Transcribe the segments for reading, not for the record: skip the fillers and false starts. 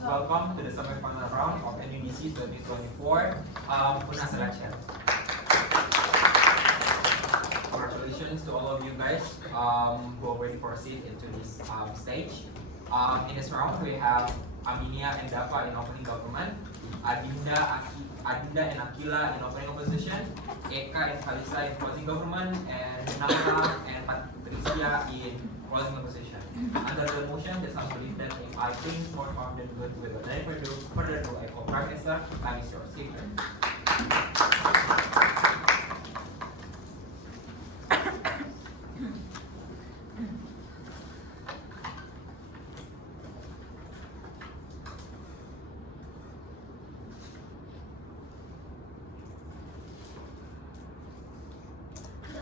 Welcome to the semi-final round of NUDC 2024. Una selection. Congratulations to all of you guys who already proceed into this stage. In this round, we have Aminia and Dafa in opening government, Adinda and Akila in opening opposition, Eka and Kalisa in closing government, and Nala and Patricia in closing opposition. Under the motion, this House believes that if I think more harm than good, without any further ado, I call Prime Minister, time is yours. Take care.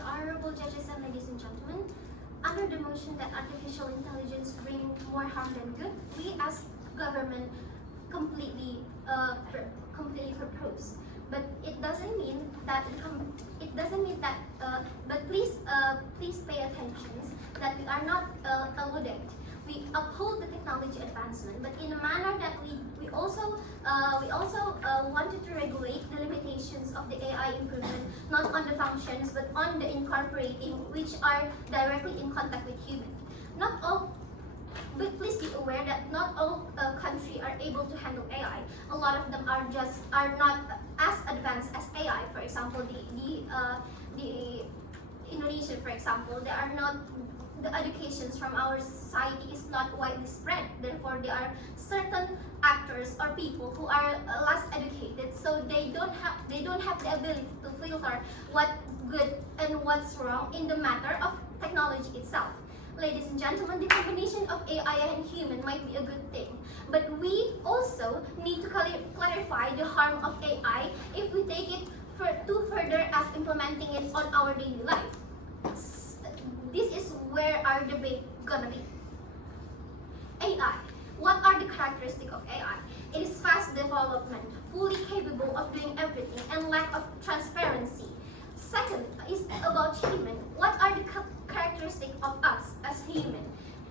Honorable judges and ladies and gentlemen, under the motion that artificial intelligence bring more harm than good, we as government completely propose. But it doesn't mean that but please pay attention that we are not alluding. We uphold the technology advancement, but in a manner that we also wanted to regulate the limitations of the AI improvement, not on the functions, but on the incorporating, which are directly in contact with human. But please be aware that not all countries are able to handle AI. A lot of them are not as advanced as AI. For example, the Indonesia, for example, the educations from our society is not widely spread. Therefore, there are certain actors or people who are less educated, so they don't have the ability to filter what's good and what's wrong in the matter of technology itself. Ladies and gentlemen, the combination of AI and human might be a good thing, but we also need to clarify the harm of AI if we take it too further as implementing it on our daily life. This is where our debate gonna be. AI. What are the characteristics of AI? It is fast development, fully capable of doing everything, and lack of transparency. Second is about human. What are the characteristics of us as human?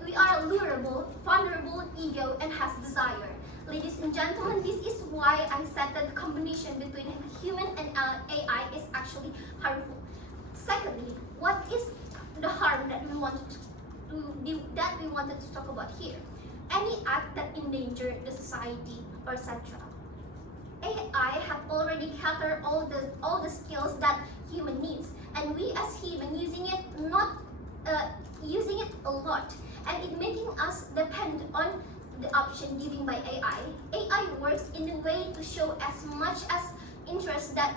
We are lurable, vulnerable, ego, and has desire. Ladies and gentlemen, this is why I said that the combination between human and AI is actually harmful. Secondly, what is the harm that we wanted to talk about here? Any act that endanger the society, or etc. AI have already catered all the skills that human needs, and we as human using it a lot, and it making us depend on the option given by AI. AI works in a way to show as much as interest that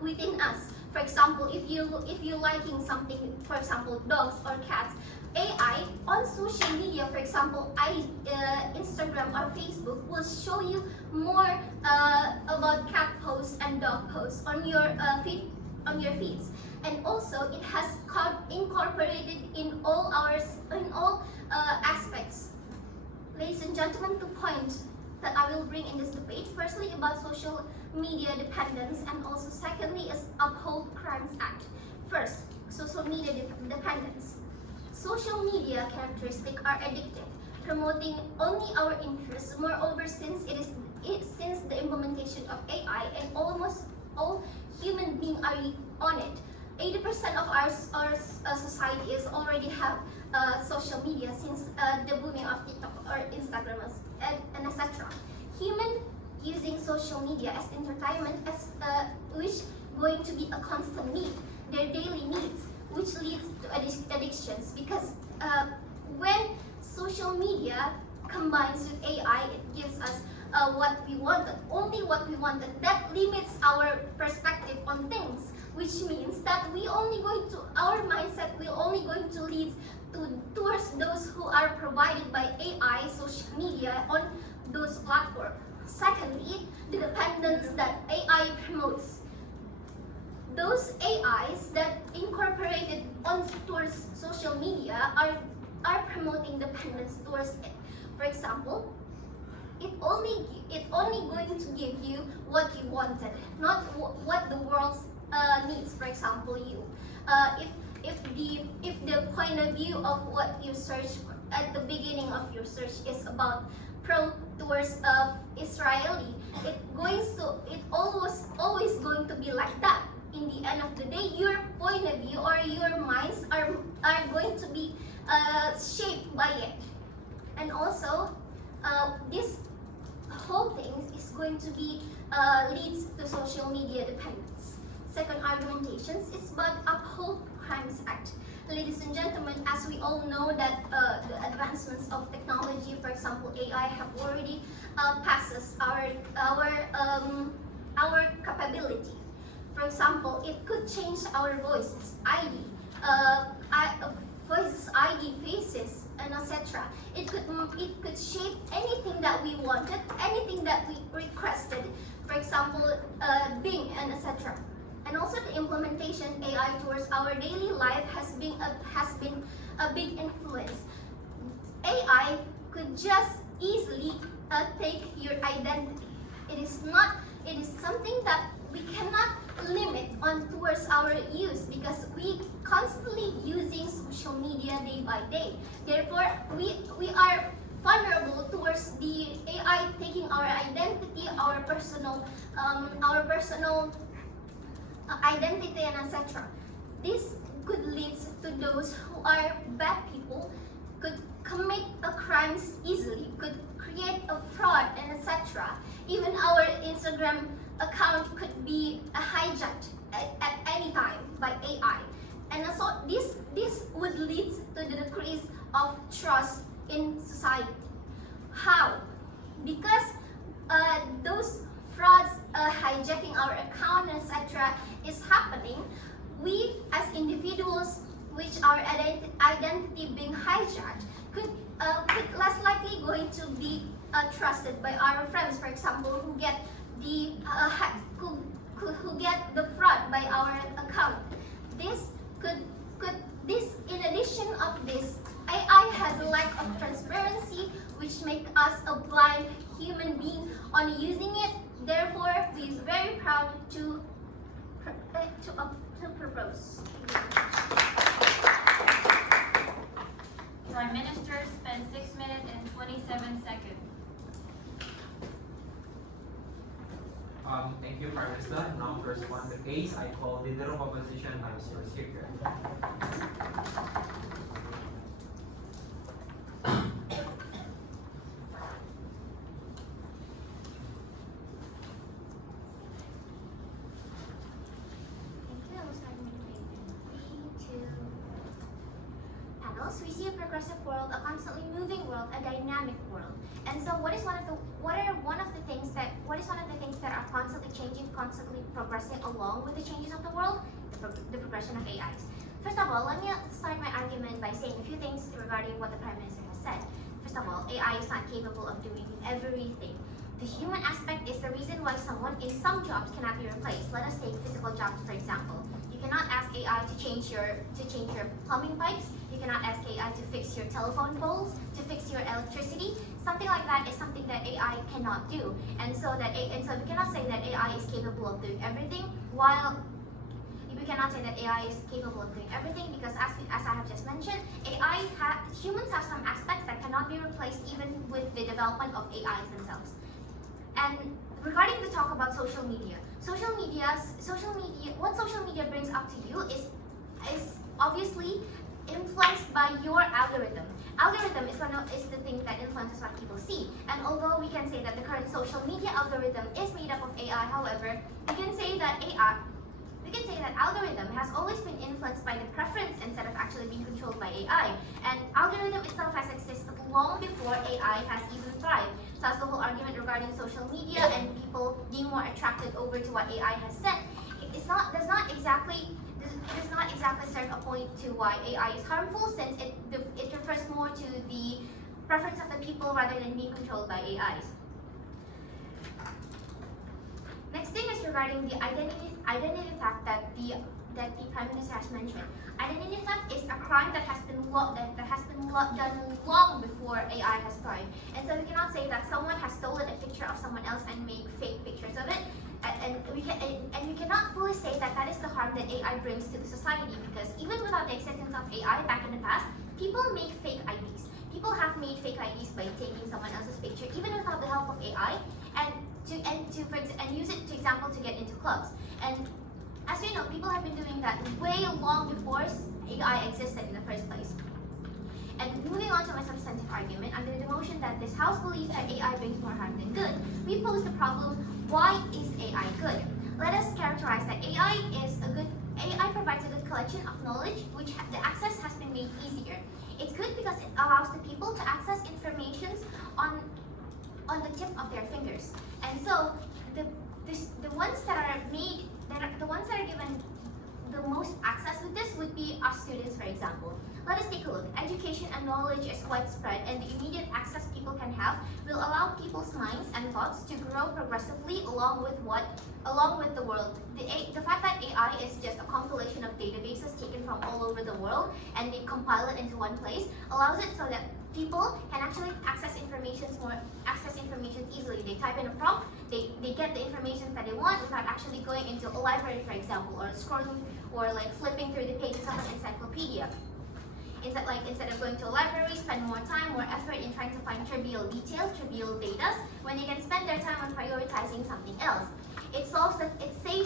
within us. For example, if you liking something, for example, dogs or cats, AI on social media, for example, Instagram or Facebook, will show you more about cat posts and dog posts on your feeds, and also it has incorporated in all aspects. Ladies and gentlemen, 2 points that I will bring in this debate. Firstly, about social media dependence, and also secondly is Uphold Crimes Act. First, social media dependence. Social media characteristics are addictive, promoting only our interests. Moreover, since the implementation of AI and almost all human beings are on it, 80% of our society is already have social media since the booming of TikTok or Instagram and etc. Human using social media as entertainment, which going to be a constant need, their daily needs, which leads to addictions. Because when social media combines with AI, it gives us what we wanted, only what we wanted. That limits our perspective on things, which means that our mindset will only going to lead towards those who are provided by AI, social media on those platforms. Secondly, the dependence that AI promotes. Those AIs that incorporated towards social media are promoting dependence towards it. For example, it only going to give you what you wanted, not what the world needs. For example, if the point of view of what you search at the beginning of your search is about pro towards Israeli, it always going to be like that. In the end of the day, your point of view or your minds are going to be shaped by it. And also, this whole thing is going to be leads to social media dependence. Second argumentations is about Uphold Crimes Act. Ladies and gentlemen, as we all know that the advancements of technology, for example AI, have already passes our capability. For example, it could change our voices, voices, ID, faces, and etc. It could shape anything that we wanted, anything that we requested. For example, Bing and etc. And also the implementation AI towards our daily life has been a big influence. AI could just easily take your identity. It is something that we cannot limit on towards our use because we constantly using social media day by day. Therefore, we are vulnerable towards the AI taking our identity, our personal identity, and etc. This could lead to those who are bad people, could commit crimes easily, could create a fraud, and etc. Even our Instagram account could be hijacked at any time by AI. And also this would lead to the decrease of trust in society. How? Because those frauds hijacking our account, etc. is happening, we as individuals which our identity being hijacked could less likely going to be trusted by our friends, for example, who get the who get the fraud by our account. This in addition of this, AI has a lack of transparency which make us a blind human being on using it. Therefore, we are very proud to propose. Prime Minister spent 6 minutes and 27 seconds. Thank you, Prime Minister. Now, first one, the case. I call Leader of Opposition, Mr. Speaker. We see a progressive world, a constantly moving world, a dynamic world. And so what is one of the things that are constantly changing, constantly progressing along with the changes of the world? The progression of AIs. First of all, let me start my argument by saying a few things regarding what the Prime Minister has said. First of all, AI is not capable of doing everything. The human aspect is the reason why someone in some jobs cannot be replaced. Let us take physical jobs, for example. You cannot ask AI to change your plumbing pipes. You cannot ask AI to fix your telephone poles, to fix your electricity. Something like that is something that AI cannot do. And so we cannot say that AI is capable of doing everything. While we cannot say that AI is capable of doing everything because as I have just mentioned, humans have some aspects that cannot be replaced even with the development of AIs themselves. And regarding the talk about social media, what social media brings up to you is obviously influenced by your algorithm. Algorithm is the thing that influences what people see. And although we can say that the current social media algorithm is made up of AI, however, we can say that algorithm has always been influenced by the preference instead of actually being controlled by AI. And algorithm itself has existed long before AI has even thrived. So that's the whole argument regarding social media and people being more attracted over to what AI has said. It does not exactly serve a point to why AI is harmful, since it refers more to the preference of the people rather than being controlled by AIs. Next thing is regarding the identity theft that the Prime Minister has mentioned. Identity theft is a crime that has been done long before AI has started. And so we cannot say that someone has stolen a picture of someone else and made fake pictures of it. And we cannot fully say that that is the harm that AI brings to the society, because even without the existence of AI back in the past, people make fake IDs. people have made fake IDs by taking someone else's picture, even without the help of AI, and use it, for example, to get into clubs. And as we know, people have been doing that way long before AI existed in the first place. And moving on to my substantive argument, under the notion that this House believes that AI brings more harm than good, we pose the problem: why is AI good? Let us characterize that AI provides a good collection of knowledge, which the access has been made easier. It's good because it allows the people to access information on the tip of their fingers. And so the ones that are given the most access with this would be us students, for example. Let us take a look. Education and knowledge is widespread, and the immediate access people can have will allow people's minds and thoughts to grow progressively along with the world. The fact that AI is just a compilation of databases taken from all over the world and they compile it into one place allows it so that people can actually access information easily. They type in a prompt, they get the information that they want without actually going into a library, for example, or scrolling or like flipping through the pages of an encyclopedia. Instead of going to a library, spend more time, more effort in trying to find trivial details, trivial data, when they can spend their time on prioritizing something else. It saves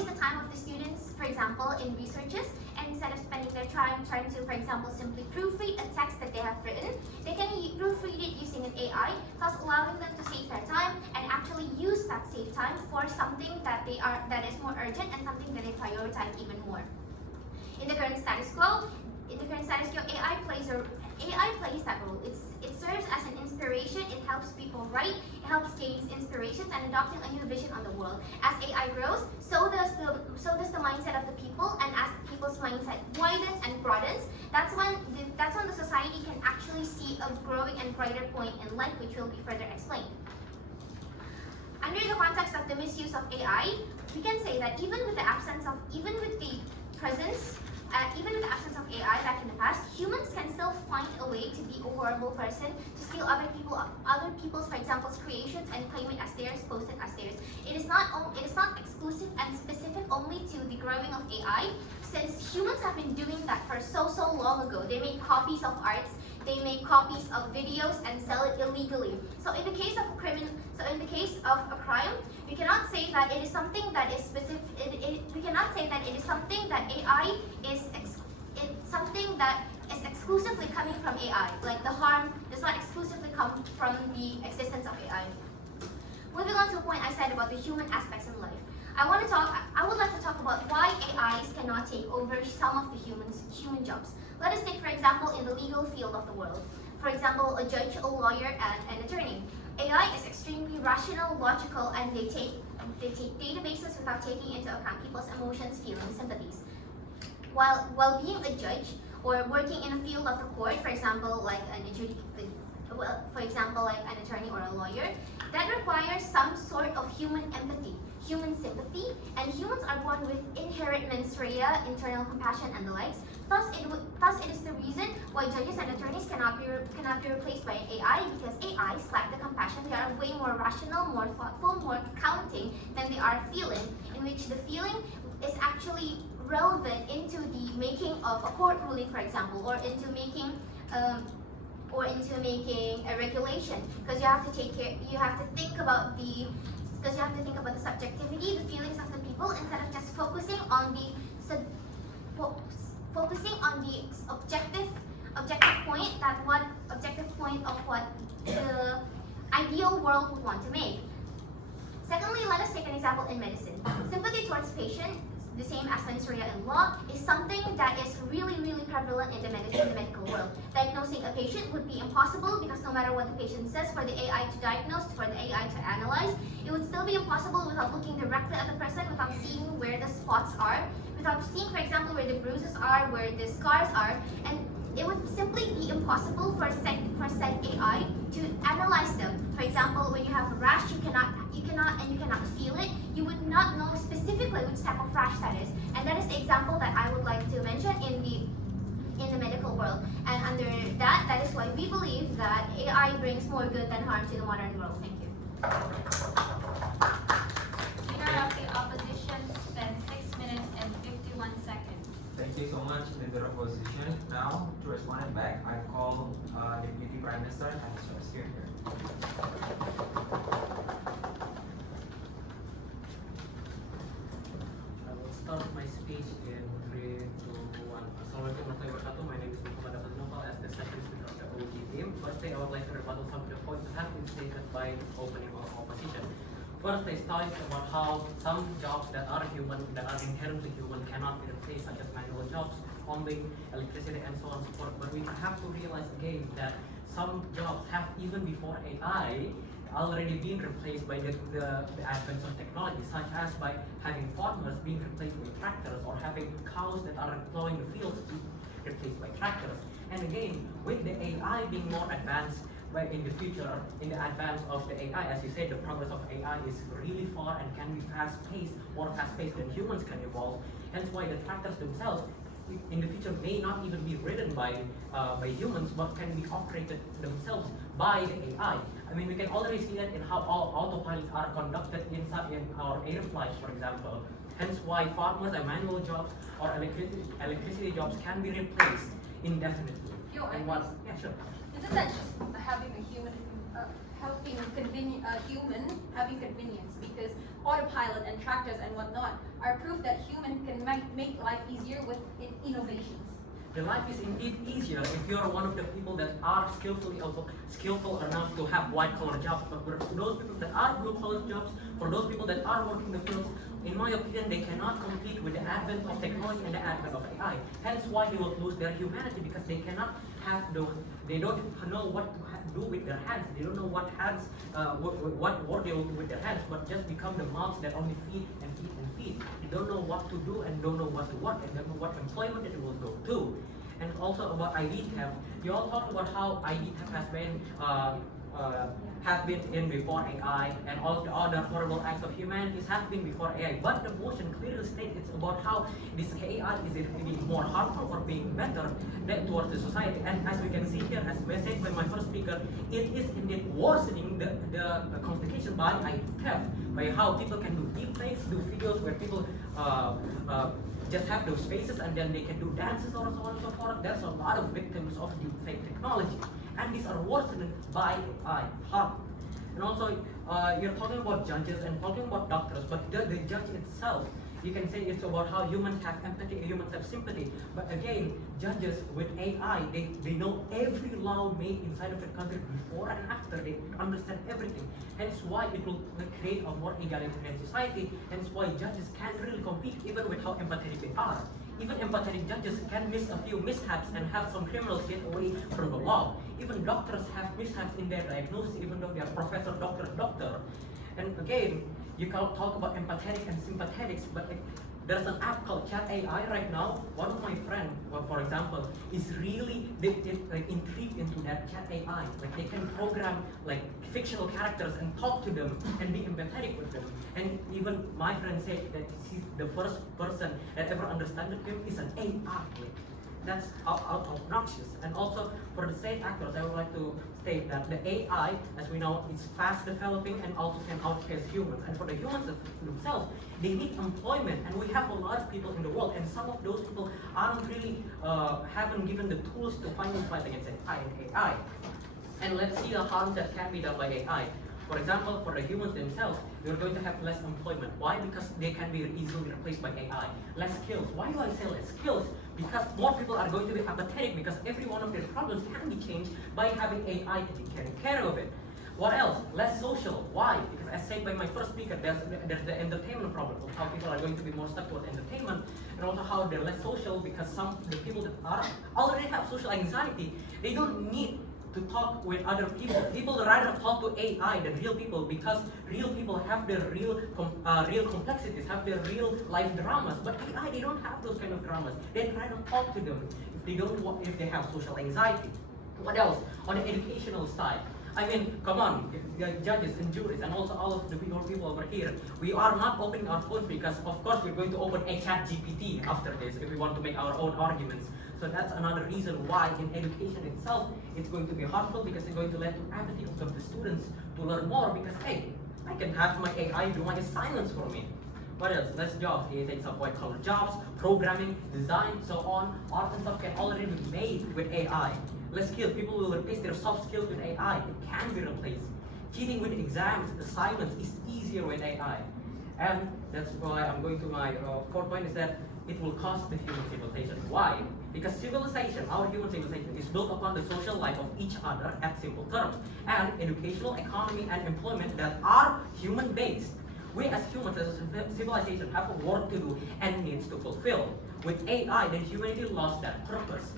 the time of the students, for example, in researches, and instead of spending their time trying to, for example, simply proofread a text that they have written, they can proofread it using an AI, thus allowing them to save their time and actually use that saved time for something that is more urgent and something that they prioritize even more. In the current status quo, AI plays that role. It serves as an inspiration. It helps people write. It helps gain inspirations and adopting a new vision on the world. As AI grows, so does the mindset of the people, and as people's mindset widens and broadens, that's when the society can actually see a growing and brighter point in life, which will be further explained. Under the context of the misuse of AI, we can say that even with the absence of AI back in the past, humans can still find a way to be a horrible person, to steal other people's, for example, creations and claim it as theirs, post it as theirs. It is not exclusive and specific only to the growing of AI, since humans have been doing that for so long ago. They make copies of arts, they make copies of videos and sell it illegally. So in the case of a crime, we cannot say that it is something that is specific. We cannot say that it is something that AI is something that is exclusively coming from AI. Like the harm does not exclusively come from the existence of AI. Moving on to a point I said about the human aspects in life. I would like to talk about why AIs cannot take over some of the human jobs. Let us take, for example, in the legal field of the world. For example, a judge, a lawyer, and an attorney. AI is extremely rational, logical, and they take databases without taking into account people's emotions, feelings, sympathies. While being a judge or working in a field of the court, for example, like an attorney or a lawyer, that requires some sort of human empathy, human sympathy, and humans are born with inherent mens rea, internal compassion, and the likes. Thus, it is the reason why judges and attorneys cannot be replaced by AI, because AIs lack the compassion. They are way more rational, more thoughtful, more counting than they are feeling, in which the feeling is actually relevant into the making of a court ruling, for example, or into making a regulation, because you have to think about the subjectivity, the feelings of the people, instead of just focusing on the objective point of what the ideal world would want to make. Secondly, let us take an example in medicine. Sympathy towards patient, the same as mens rea in law, is something that is really prevalent in the medical world. Diagnosing a patient would be impossible, because no matter what the patient says, for the AI to diagnose, for the AI to analyze, it would still be impossible without looking directly at the person, without seeing where the spots are, without seeing, for example, where the bruises are, where the scars are, and it would simply be impossible for said AI to analyze them. For example, when you have a rash, you cannot feel it. You would not know specifically which type of rash that is, and that is the example that I would like to mention in the medical world. And under that is why we believe that AI brings more good than harm to the modern world. Thank you. Leader of the opposition spent 6 minutes and 51 seconds. Thank you so much, Leader of Opposition. Now, to respond back, I call Deputy Prime Prime Minister and Ministers here. I will start my speech in 3, 2, 1. Assalamualaikum warahmatullahi wabarakatuh. My name is Muhammad Hasanuddin as the second speaker of the OG team. Firstly, I would like to rebuttal some of the points that have been stated by opening of opposition. First, they started about how some jobs that are human, that are inherently human, cannot be replaced, such as manual jobs, plumbing, electricity, and so on and so forth. But we have to realize again that some jobs have, even before AI, already been replaced by the advance of technology, such as by having farmers being replaced by tractors, or having cows that are plowing the fields being replaced by tractors. And again, with the AI being more advanced, in the future, in the advance of the AI, as you said, the progress of AI is really far and can be fast-paced, more fast-paced than humans can evolve. Hence why the tractors themselves in the future may not even be ridden by humans, but can be operated themselves by the AI. I mean, we can already see that in how all autopilots are conducted inside in our air flights, for example. Hence why farmers and manual jobs or electricity jobs can be replaced indefinitely. And what? Yeah, sure. Isn't that just having a human, helping human having convenience? Because autopilot and tractors and whatnot are proof that human can make life easier with innovations. The life is indeed easier if you are one of the people that are skillful enough to have white-collar jobs. But for those people that are blue-collar jobs, for those people that are working the fields, in my opinion, they cannot compete with the advent of technology and the advent of AI. Hence why they will lose their humanity, because they cannot have they don't know what to do with their hands. They don't know what work they will do with their hands, but just become the mouths that only feed and feed and feed. They don't know what to do and don't know what to work and don't know what employment it will go to. And also about ID theft, you all talk about how ID theft have been in before AI, and all of the other horrible acts of humanity have been before AI. But the motion clearly states it's about how this AI is being more harmful or being better towards the society. And as we can see here, as said by my first speaker, it is indeed worsening the complication by ID theft, by how people can do deepfakes, do videos where people just have those faces and then they can do dances or so on and so forth. There's a lot of victims of deepfake technology, and these are worsened by AI harm. And also, you're talking about judges and talking about doctors, but the judge itself, you can say it's about how humans have empathy, humans have sympathy. But again, judges with AI, they know every law made inside of a country before and after. They understand everything. Hence why it will create a more egalitarian society. Hence why judges can't really compete even with how empathetic they are. Even empathetic judges can miss a few mishaps and have some criminals get away from the law. Even doctors have mishaps in their diagnosis, even though they are professor, doctor. And again, you can talk about empathetic and sympathetics, but there's an app called Chat AI right now. One of my friends, for example, is really intrigued into that Chat AI. Like, they can program like fictional characters and talk to them and be empathetic with them. And even my friend said that he's the first person that ever understood him is an AI. That's obnoxious. And also for the state actors, I would like to state that the AI, as we know, is fast developing and also can outpace humans. And for the humans themselves, they need employment, and we have a lot of people in the world, and some of those people aren't really haven't given the tools to finally fight against AI. And let's see the harm that can be done by AI. For example, for the humans themselves, you're going to have less employment. Why? Because they can be easily replaced by AI. Less skills. Why do I say less skills? Because more people are going to be apathetic, because every one of their problems can be changed by having AI taking care of it. What else? Less social. Why? Because as said by my first speaker, there's the entertainment problem of how people are going to be more stuck with entertainment, and also how they're less social because the people that already have social anxiety, they don't need to talk with other people. People rather talk to AI than real people, because real people have their real complexities, have their real life dramas. But AI, they don't have those kind of dramas. They try to talk to them if they have social anxiety. What else? On the educational side, I mean, come on, the judges and juries and also all of the people over here, we are not opening our phones because, of course, we're going to open a chat GPT after this if we want to make our own arguments. So that's another reason why in education itself, it's going to be harmful, because it's going to lead to apathy of the students to learn more, because, hey, I can have my AI do my assignments for me. What else? Less jobs. It takes up white-collar jobs, programming, design, so on. Art and stuff can already be made with AI. less skilled. People will replace their soft skills with AI. It can be replaced. Cheating with exams, assignments is easier with AI. And that's why I'm going to my fourth point is that it will cost the human civilization. Why? Because civilization, our human civilization, is built upon the social life of each other at simple terms, and educational, economy, and employment that are human-based. We as humans, as a civilization, have a work to do and needs to fulfill. With AI, then humanity lost that purpose.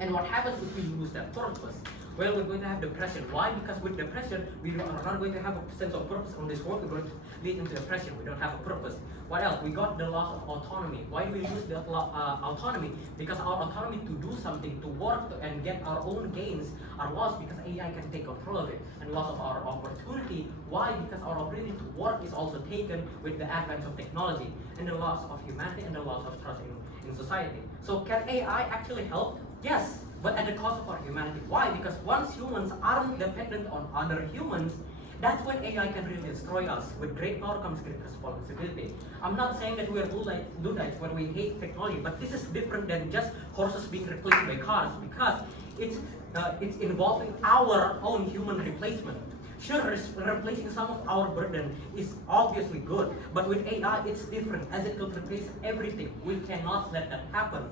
And what happens if we lose that purpose? Well, we're going to have depression. Why? Because with depression, we are not going to have a sense of purpose on this world. We're going to lead into depression. We don't have a purpose. What else? We got the loss of autonomy. Why do we lose that autonomy? Because our autonomy to do something, to work and get our own gains are lost because AI can take control of it. And loss of our opportunity. Why? Because our opportunity to work is also taken with the advance of technology. And the loss of humanity and the loss of trust in society. So can AI actually help? Yes, but at the cost of our humanity. Why? Because once humans aren't dependent on other humans, that's when AI can really destroy us. With great power comes great responsibility. I'm not saying that we are Luddites when we hate technology, but this is different than just horses being replaced by cars, because it's involving our own human replacement. Sure, replacing some of our burden is obviously good, but with AI it's different, as it could replace everything. We cannot let that happen.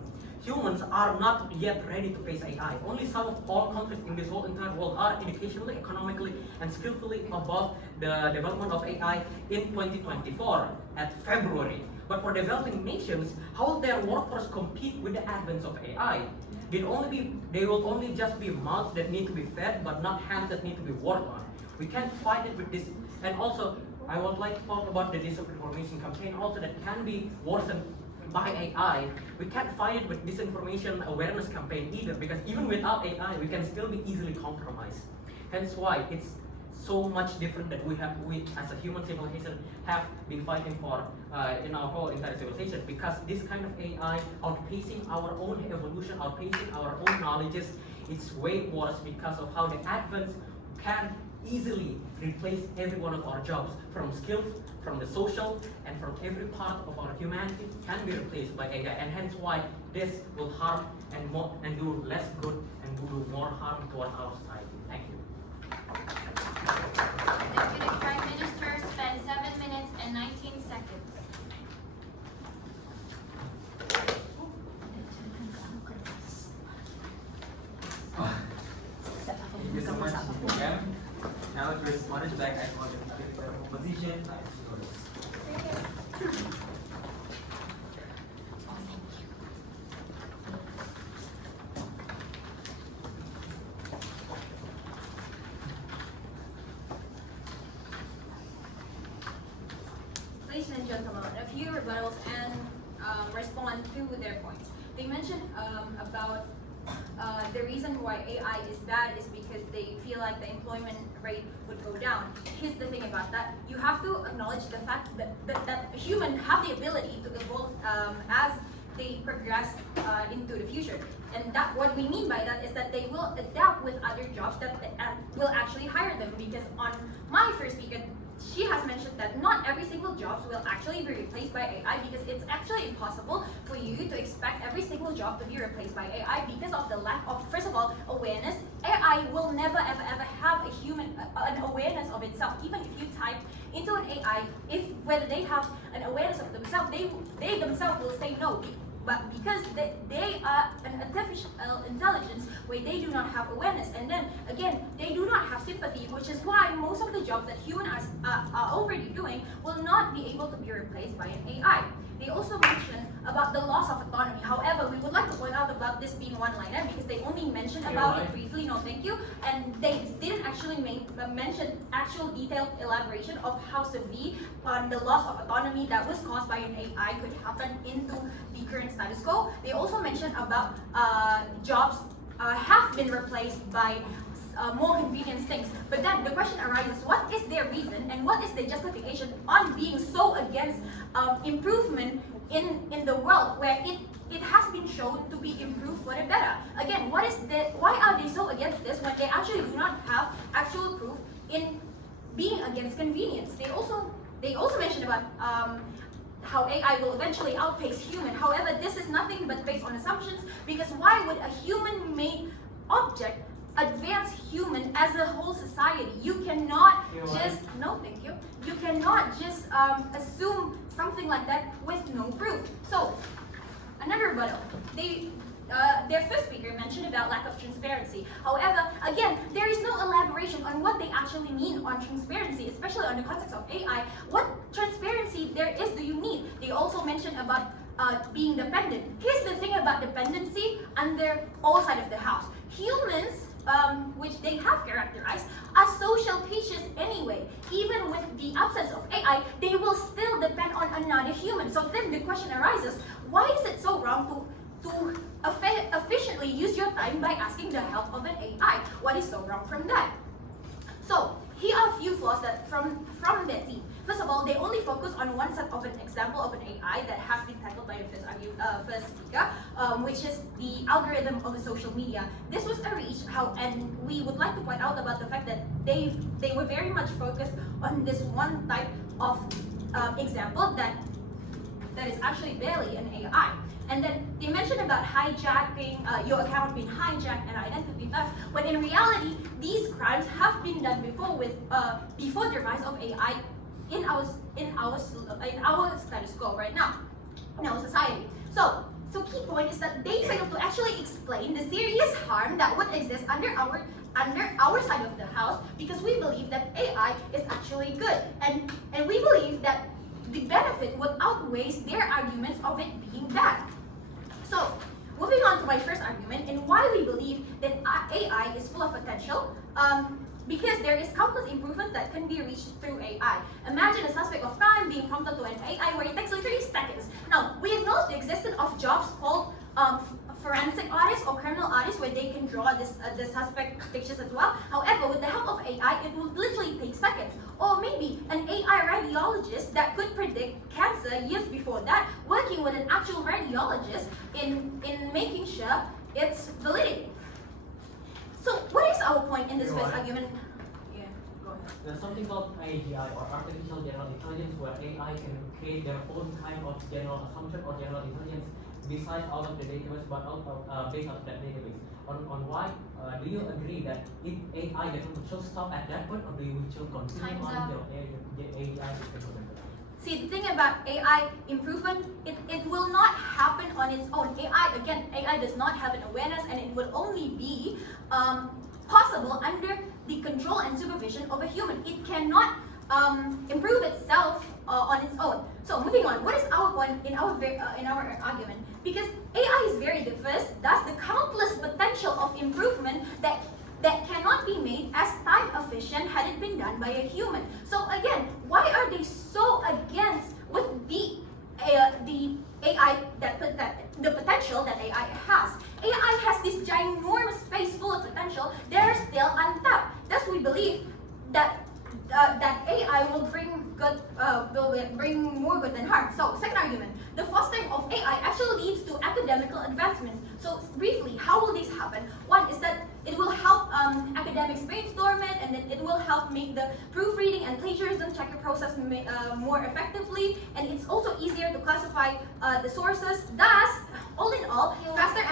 Humans are not yet ready to face AI. Only some of all countries in this whole entire world are educationally, economically, and skillfully above the development of AI in 2024 at February. But for developing nations, how will their workforce compete with the advance of AI? They will only just be mouths that need to be fed, but not hands that need to be worked on. We can't fight it with this. And also, I would like to talk about the disinformation campaign also that can be worsened by AI. We can't fight it with disinformation awareness campaign either, because even without AI, we can still be easily compromised. Hence why it's so much different that we as a human civilization have been fighting for in our whole entire civilization, because this kind of AI outpacing our own evolution, outpacing our own knowledges, it's way worse because of how the advance can easily replace every one of our jobs, from skills, from the social, and from every part of our humanity can be replaced by AI, and hence why this will harm and do less good and do more harm towards our society. Thank you. Deputy Prime Minister spent 7 minutes and 19 seconds. Thank you so much, ma'am. Now to respond back, I want to take the opposition. Ladies and gentlemen, a few rebuttals and respond to their points. They mentioned about the reason why AI is bad is because they feel like the employment rate would go down. Here's the thing about that. You have to acknowledge the fact that humans have the ability to evolve as they progress into the future. And that what we mean by that is that they will adapt with other jobs that will actually hire them. Because on my first speaker, she has mentioned that not every single job will actually be replaced by AI, because it's actually impossible for you to expect every single job to be replaced by AI because of the lack of, first of all, awareness. AI will never ever have an awareness of itself. Even if you type into an AI, whether they have an awareness of themselves, they themselves will say no. But because they are an artificial intelligence where they do not have awareness, and then again they do not have sympathy, which is why most of the jobs that humans are already doing will not be able to be replaced by an AI. They also mentioned about the loss of autonomy. However, we would like to point out about this being one-liner because they only mentioned about it briefly, no thank you, and they didn't actually mention actual detailed elaboration of how severe the loss of autonomy that was caused by an AI could happen into the current status quo. They also mentioned about jobs have been replaced by more convenience things. But then the question arises, what is their reason and what is the justification on being so against improvement in the world where it has been shown to be improved for the better? Again, why are they so against this when they actually do not have actual proof in being against convenience? They also mentioned about how AI will eventually outpace human. However, this is nothing but based on assumptions, because why would a human-made object advance human as a whole society. You cannot just, no thank you, you cannot just assume something like that with no proof. So, another rebuttal. Their first speaker mentioned about lack of transparency. However, again, there is no elaboration on what they actually mean on transparency, especially on the context of AI. What transparency there is do you need? They also mentioned about being dependent. Here's the thing about dependency under all sides of the house. Humans, which they have characterized, are social creatures anyway. Even with the absence of AI, they will still depend on another human. So then the question arises, why is it so wrong to efficiently use your time by asking the help of an AI? What is so wrong from that? So here are a few flaws that from that team. First of all, they only focus on one set of an example of an AI that has been tackled by the first speaker, which is the algorithm of the social media. This was a reach, and we would like to point out about the fact that they were very much focused on this one type of example that is actually barely an AI. And then they mentioned about hijacking, your account being hijacked and identity theft, when in reality, these crimes have been done before before the rise of AI in our status quo right now, in our society. So key point is that they fail to actually explain the serious harm that would exist under our side of the house, because we believe that AI is actually good, and we believe that the benefit would outweigh their arguments of it being bad. So, moving on to my first argument and why we believe that AI is full of potential, because there is countless improvements that can be reached through AI. Imagine a suspect of crime being prompted to an AI where it takes literally seconds. Now, we acknowledge the existence of jobs called forensic artists or criminal artists where they can draw the suspect pictures as well. However, with the help of AI, it would literally take seconds. Or maybe an AI radiologist that could predict cancer years before that, working with an actual radiologist in making sure its validity. So, what is our point in this first argument? Yeah, go ahead. There's something called AGI, or artificial general intelligence, where AI can create their own kind of general assumption or general intelligence besides all of the database, but also based on that database. On why do you agree that if AI development should stop at that point, or do you should continue Time's on up. till AI is implemented? See, the thing about AI improvement, it will not happen on its own. AI does not have an awareness, and it will only be possible under the control and supervision of a human. It cannot improve itself on its own. So moving on, what is our point in our argument? Because AI is very diverse, thus the countless potential of improvement that cannot be made as time efficient had it been done by a human. So again, why are they so against with the AI the potential that AI has? AI has this ginormous space full of potential that are still untapped. Thus, we believe that AI will bring more good than harm. So, second argument, the fostering of AI actually leads to academical advancement. So, briefly, how will this happen? One is that it will help academics brainstorm it, and then it will help make the proofreading and plagiarism checker process more effectively, and it's also easier to classify the sources. Thus, all in all, faster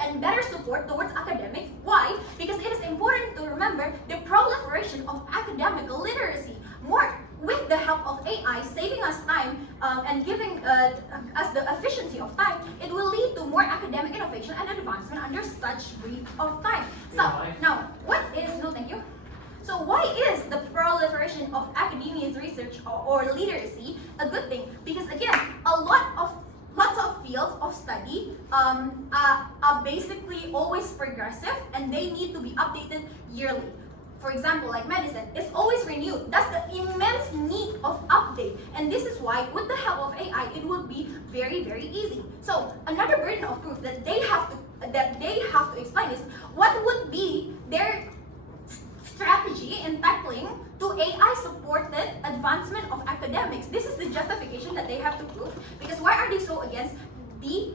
and better support towards academics. Why? Because it is important to remember the proliferation of academical literacy. More with the help of AI saving us time and giving us the efficiency of time, it will lead to more academic innovation and advancement under such brief of time. So now, So why is the proliferation of academia's research or literacy a good thing? Because again, lots of fields of study are basically always progressive, and they need to be updated yearly. For example, like medicine, it's always renewed. That's the immense need of update. And this is why, with the help of AI, it will be very, very easy. So another burden of proof that they have to explain is what would be their strategy in tackling to AI-supported advancement of academics. This is the justification that they have to prove, because why are they so against the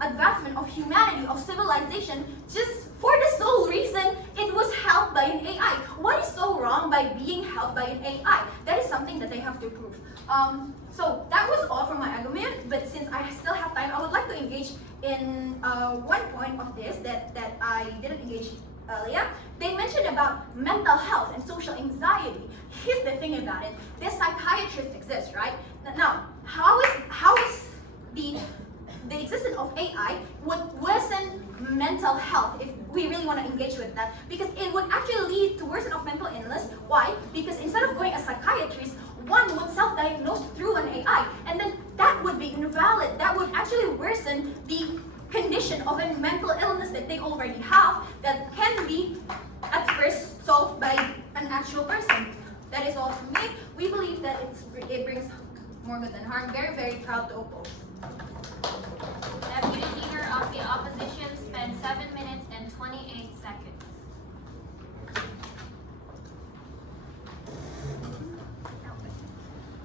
advancement of humanity, of civilization, just for the sole reason it was helped by an AI? What is so wrong by being helped by an AI? That is something something that they have to prove. So that was all from my argument, but since I still have time, I would like to engage in one point of this that I didn't engage earlier. They mentioned about mental health and social anxiety. Here's the thing about it: the psychiatrists exist, right? Now, how is the existence of AI would worsen mental health if we really want to engage with that? Because it would actually lead to worsen of mental illness. Why? Because instead of going a psychiatrist, one would self-diagnose through an AI, and then that would be invalid. That would actually worsen the condition of a mental illness that they already have that can be at first solved by an actual person. That is all from me. We believe that it brings more good than harm. Very, very proud to oppose. Deputy Leader of the Opposition spent 7 minutes and 28 seconds.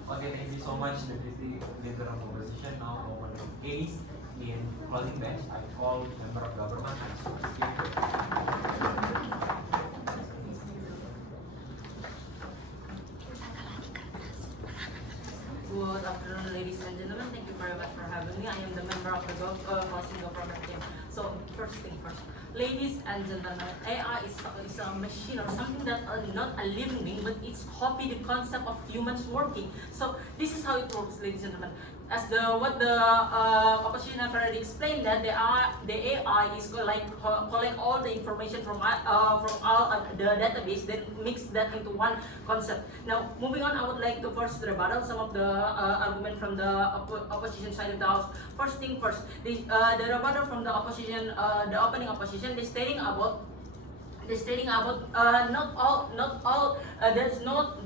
Okay, thank you so much, Deputy Leader of Opposition. Now, open the case in closing bench. I call member of government to speak. Good afternoon, ladies and gentlemen. Thank you very much for having me. I am the member of the Housing Government team. So, first thing first, ladies and gentlemen, AI is a machine or something that are not a living being, but it's copy the concept of humans working. So, this is how it works, ladies and gentlemen. As what the opposition have already explained, that the AI is collect all the information from all the database, then mix that into one concept. Now, moving on, I would like to first rebuttal some of the argument from the opposition side of the house. First thing first, the rebuttal from the opposition, the opening opposition, they're stating about not all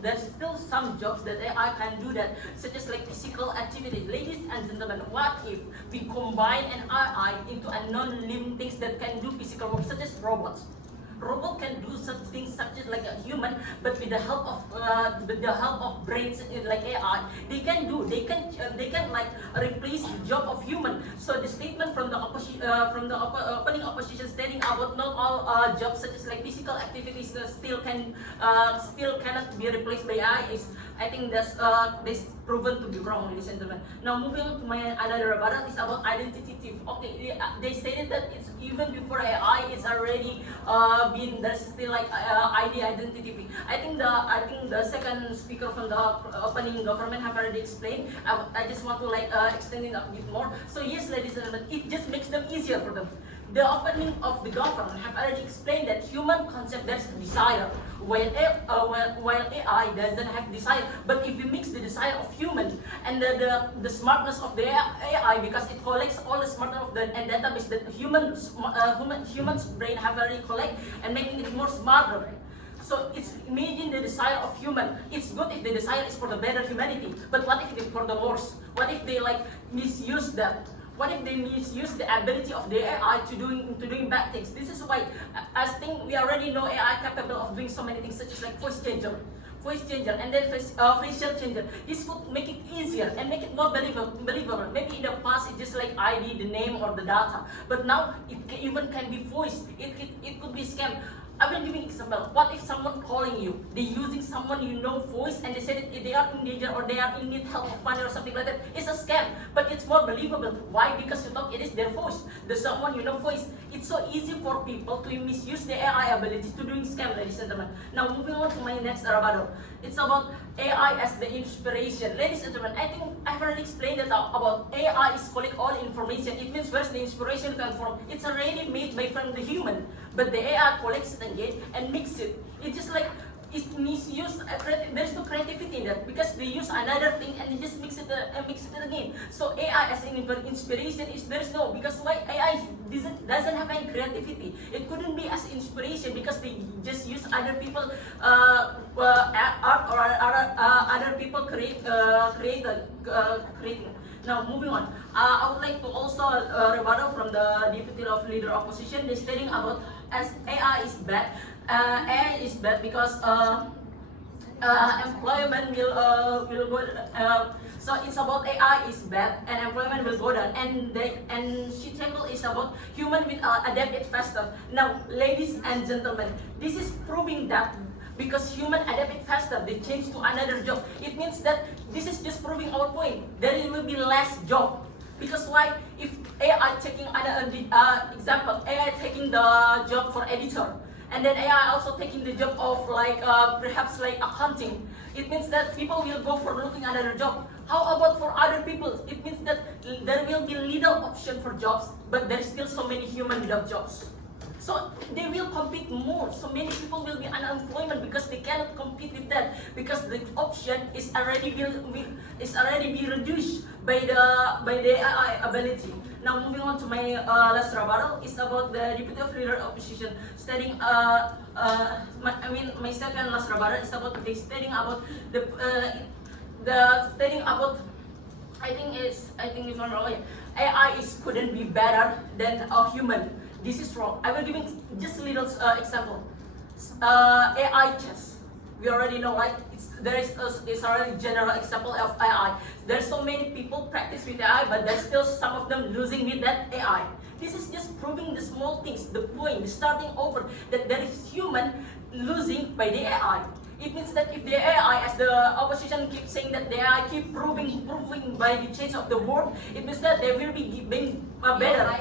there's still some jobs that AI can do that, such as like physical activities. Ladies and gentlemen, what if we combine an AI into a non-living things that can do physical work, such as robots? Robot can do such things such as like a human, but with the help of brains like AI, they can like replace the job of human. So the statement from the opening opposition stating about not all jobs such as like physical activities still cannot be replaced by AI is, I think that's this proven to be wrong, ladies and gentlemen. Now moving on to my another rebuttal is about identity thief. Okay, they stated that it's even before AI, it's already there's still like ID identity. I think the second speaker from the opening government have already explained. I just want to like extend it a bit more. So yes, ladies and gentlemen, it just makes them easier for them. The opening of the government have already explained that human concept that's desire, while AI doesn't have desire. But if you mix the desire of human and the smartness of the AI, because it collects all the smartness of the database that human's brain have already collect and making it more smarter. So it's imagine the desire of human. It's good if the desire is for the better humanity. But what if it's for the worse? What if they like misuse that? What if they misuse the ability of the AI to doing bad things? This is why I think we already know AI capable of doing so many things, such as like voice changer, and then facial changer. This would make it easier and make it more believable. Maybe in the past it's just like ID, the name or the data, but now it even can be voice. It could be scam. I will give you an example. What if someone calling you, they using someone you know voice, and they say that they are in danger or they are in need help of money or something like that? It's a scam, but it's more believable. Why? Because you thought it is their voice, the someone you know voice. It's so easy for people to misuse the AI abilities to doing scam, ladies and gentlemen. Now moving on to my next rebuttal. It's about AI as the inspiration. Ladies and gentlemen, I think I've already explained that about AI is collect all information. It means where's the inspiration come from? It's already made from the human, but the AI collects it again and mix it. It's just like it's misused. There's no creativity in that because they use another thing and they just mix it again. So AI as an inspiration is there's no, because why AI doesn't have any creativity. It couldn't be as inspiration because they just use other people art or other people creating. Now moving on, I would like to also rebuttal from the deputy of leader opposition. They're stating about as AI is bad. AI is bad because employment will go. So it's about AI is bad and employment will go down. And she tackle is about human will adapt it faster. Now, ladies and gentlemen, this is proving that because human adapt it faster. They change to another job. It means that this is just proving our point. There will be less job. Because why? If AI taking another example, AI taking the job for editor, and then AI also taking the job of perhaps like accounting, it means that people will go for looking another job. How about for other people? It means that there will be little option for jobs, but there is still so many human without jobs. So they will compete more. So many people will be unemployment because they cannot compete with that, because the option is already be reduced by the AI ability. Now moving on to my last rebuttal is about the deputy of leader opposition studying. My second last rebuttal is about the studying about the studying about. I think if I'm wrong, AI couldn't be better than a human. This is wrong. I will give you just a little example. AI chess. We already know, right? It's already general example of AI. There's so many people practice with AI, but there's still some of them losing with that AI. This is just proving the small things, the point, starting over, that there is human losing by the AI. It means that if the AI, as the opposition keeps saying that the AI keep proving by the change of the world, it means that they will be being better.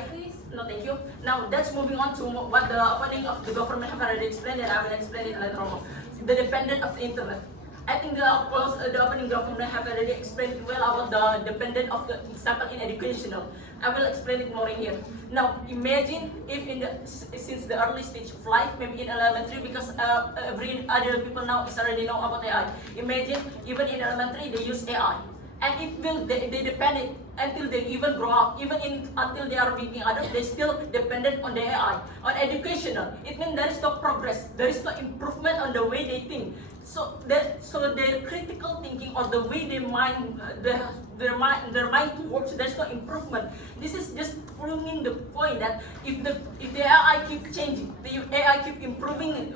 No, thank you. Now that's moving on to what the opening of the government have already explained, and I will explain it later on. The dependent of the internet. I think the opening government have already explained it well about the dependent of the example in educational. I will explain it more in here. Now imagine if since the early stage of life, maybe in elementary, because every other people now is already know about AI. Imagine even in elementary they use AI. And they depend it until they even grow up, until they are being adults, they still dependent on the AI. On educational, it means there is no progress, there is no improvement on the way they think. So their critical thinking or the way their mind works, there's no improvement. This is just proving the point that if the AI keep changing, the AI keep improving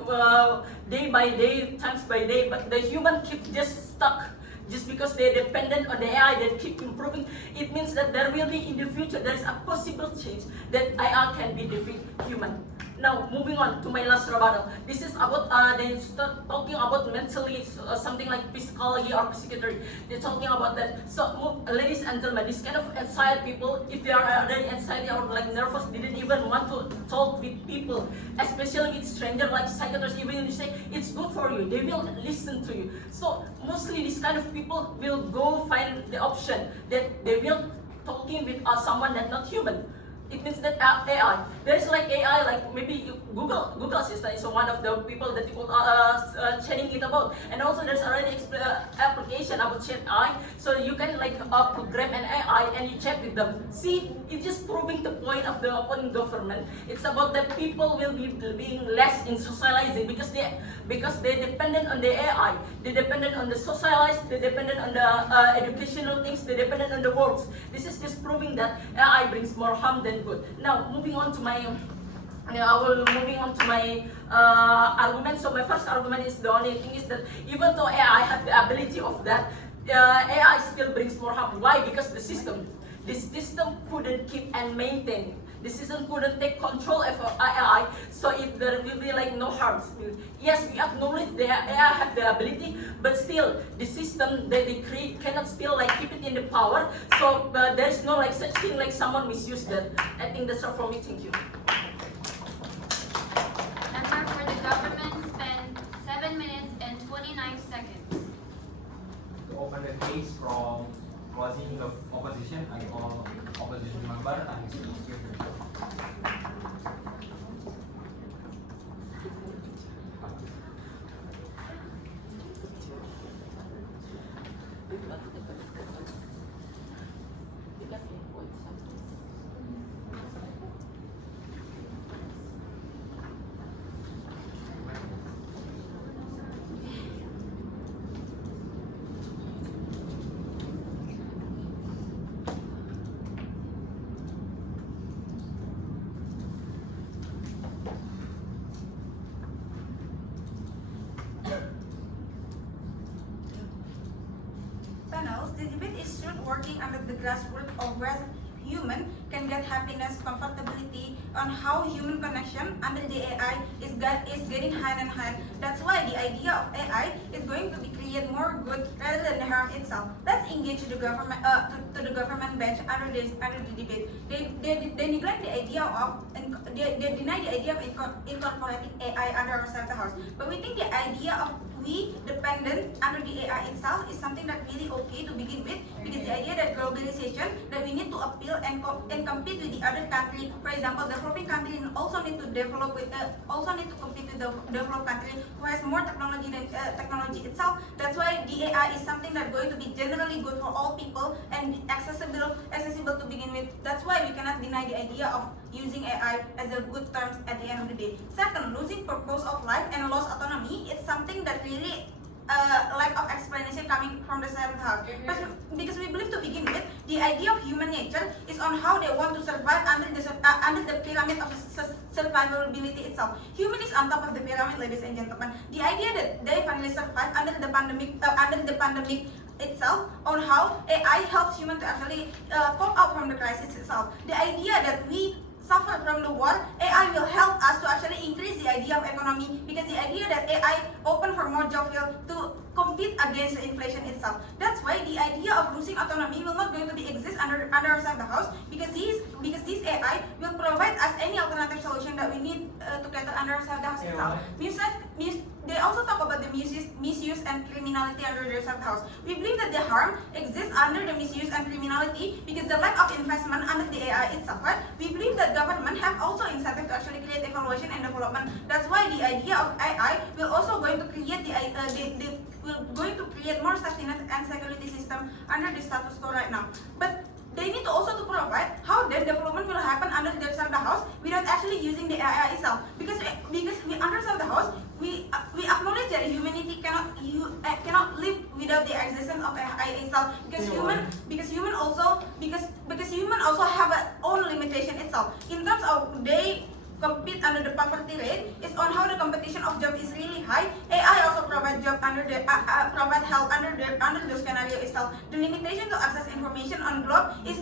day by day, times by day, but the human keep just stuck. Just because they're dependent on the AI that keep improving, it means that there will be in the future, there is a possible change that AI can be defeat human. Now moving on to my last rebuttal. This is about they start talking about mentally something like psychology or psychiatry. They're talking about that. So ladies and gentlemen, this kind of anxiety people, if they are already anxiety or like nervous, didn't even want to talk with people, especially with strangers like psychiatrists. Even if you say it's good for you, they will listen to you. So mostly this kind of people will go find the option that they will talking with someone that's not human. It means that AI. There is like AI, like maybe Google Assistant is one of the people that people chatting it about, and also there's already application about chat AI, so you can like program an AI and you chat with them. See, it's just proving the point of the open government. It's about that people will be being less in socializing because they dependent on the AI, they dependent on the socialized, they dependent on the educational things, they dependent on the works. This is just proving that AI brings more harm than good. Now moving on to my argument. So my first argument is the only thing is that even though AI has the ability of that, AI still brings more harm. Why? Because this system couldn't keep and maintain. The system couldn't take control of AI, so there will be like no harms. Yes, we acknowledge the AI have the ability, but still the system that they create cannot still like keep it in the power. So there's no like such thing like someone misuse that. I think that's all for me. Thank you. Member for the government spent 7 minutes and 29 seconds. To open the case from closing of opposition, I call opposition member and speaker. Panels, the debate is soon working under the grassroots of human can get happiness, comfortability, on how human connection under the AI is getting hand in hand. That's why the idea of AI is going to be create more good rather than the harm itself. Let's engage the government to the government bench under the debate. They neglect the idea of they deny the idea of incorporating AI under ourselves the house. But we think the idea of we dependent under the AI itself is something that really okay to begin with, because the idea that globalization, that we need to appeal and compete with the other country. For example, developing countries also need to develop with also need to compete with the developed country who has more technology than technology itself. That's why the AI is something that's going to be generally good for all people and accessible to begin with. That's why we cannot deny the idea of using AI as a good terms at the end of the day. Second, losing purpose of life and lost autonomy, it's something that really lack of explanation coming from the seventh house. Because we believe to begin with, the idea of human nature is on how they want to survive under the pyramid of survivability itself. Human is on top of the pyramid, ladies and gentlemen. The idea that they finally survive under the pandemic itself, on how AI helps human to actually cope out from the crisis itself. The idea that we suffer from the war, AI will help us to actually increase the idea of economy, because the idea that AI open for more job field to compete against the inflation itself. That's why the idea of losing autonomy will not going to be exist under outside the house, because this AI will provide us any alternative solution that we need to cater under outside the house itself. They also talk about the misuse and criminality under the outside the house. We believe that the harm exists under the misuse and criminality because the lack of investment under the AI itself. Right? We believe that government have also incentive to actually create evaluation and development. That's why the idea of AI will also going to create more safety net and security system under the status quo right now. But they need to also to provide how the development will happen under the outside the house without actually using the AI itself. Because we understand the house, we acknowledge that humanity cannot live without the existence of AI itself. Because human also have a own limitation itself. In terms of they compete under the poverty rate, is on how the competition of job is really high. AI also provide job under the provide help under the scenario itself. The limitation to access information on globe is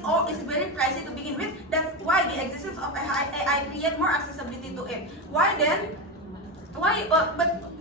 very pricey to begin with. That's why the existence of AI create more accessibility to it. But